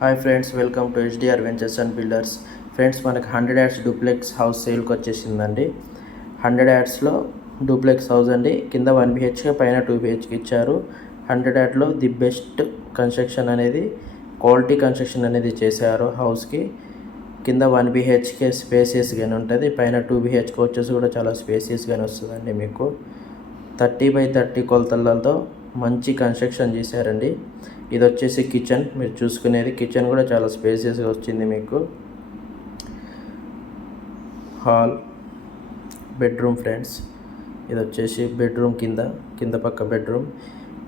Hi friends, welcome to HDR ventures and builders. Friends, మనకి 100 ads duplex house సేల్కి వచ్చేసిందండి. 100 యాడ్స్లో duplex house అండి. కింద 1 బిహెచ్కే, పైన 2 బిహెచ్కే ఇచ్చారు. 100 యాడ్లో ది బెస్ట్ కన్స్ట్రక్షన్ అనేది, క్వాలిటీ కన్స్ట్రక్షన్ అనేది చేశారు హౌస్కి. కింద 1 బిహెచ్కే స్పేసియస్గానే ఉంటుంది, పైన 2 బిహెచ్కే వచ్చేసి కూడా చాలా స్పేసియస్గానే వస్తుందండి. మీకు 30x30 కొలతలతో మంచి కన్స్ట్రక్షన్ చేశారండి. ఇది వచ్చేసి కిచెన్, మీరు చూసుకునేది కిచెన్ కూడా చాలా స్పేసియస్గా వచ్చింది. మీకు హాల్, బెడ్రూమ్ ఫ్రెండ్స్. ఇది వచ్చేసి బెడ్రూమ్, కింద పక్క బెడ్రూమ్.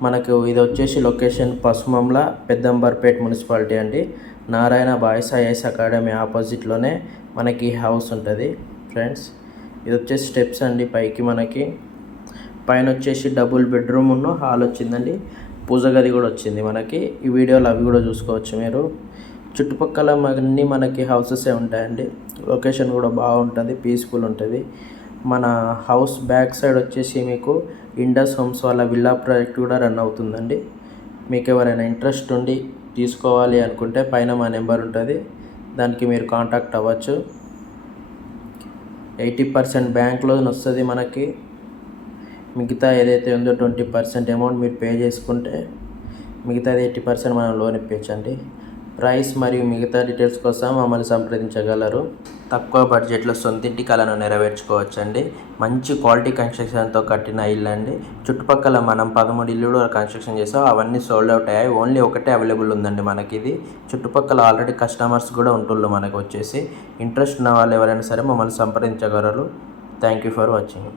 మనకు ఇది వచ్చేసి లొకేషన్ పసుమంల, పెద్దంబర్పేట్ మున్సిపాలిటీ అండి. నారాయణ బాయ్స్ ఐఏఎస్ అకాడమీ ఆపోజిట్లోనే మనకి హౌస్ ఉంటుంది ఫ్రెండ్స్. ఇది వచ్చేసి స్టెప్స్ అండి పైకి. మనకి పైన వచ్చేసి డబుల్ బెడ్రూమ్ ఉన్న హాల్ వచ్చిందండి. పూజ గది కూడా వచ్చింది మనకి. ఈ వీడియోలో అవి కూడా చూసుకోవచ్చు మీరు. చుట్టుపక్కల అన్నీ మనకి హౌసెసే ఉంటాయండి. లొకేషన్ కూడా బాగుంటుంది, పీస్ఫుల్ ఉంటుంది. మన హౌస్ బ్యాక్ సైడ్ వచ్చేసి మీకు ఇండస్ హోమ్స్ వాళ్ళ విల్లా ప్రాజెక్ట్ కూడా రన్ అవుతుందండి. మీకు ఎవరైనా ఇంట్రెస్ట్ ఉండి తీసుకోవాలి అనుకుంటే పైన మా నెంబర్ ఉంటుంది, దానికి మీరు కాంటాక్ట్ అవ్వచ్చు. 80% బ్యాంక్ లోన్ వస్తుంది మనకి. మిగతా ఏదైతే ఉందో 20% అమౌంట్ మీరు పే చేసుకుంటే మిగతాది 80% మనం లోన్ ఇప్పించండి. ప్రైస్ మరియు మిగతా డీటెయిల్స్ కోసం మమ్మల్ని సంప్రదించగలరు. తక్కువ బడ్జెట్లో సొంతింటి కలను నెరవేర్చుకోవచ్చండి. మంచి క్వాలిటీ కన్స్ట్రక్షన్తో కట్టిన ఇల్లు అండి. చుట్టుపక్కల మనం 13 ఇల్లు కన్స్ట్రక్షన్ చేసాం, అవన్నీ సోల్డ్ అవుట్ అయ్యాయి. ఓన్లీ ఒకటే అవైలబుల్ ఉందండి మనకి. ఇది చుట్టుపక్కల ఆల్రెడీ కస్టమర్స్ కూడా ఉంటున్నారు మనకు వచ్చేసి. ఇంట్రెస్ట్ ఉన్న వాళ్ళు ఎవరైనా సరే మమ్మల్ని సంప్రదించగలరు. Thank you for watching.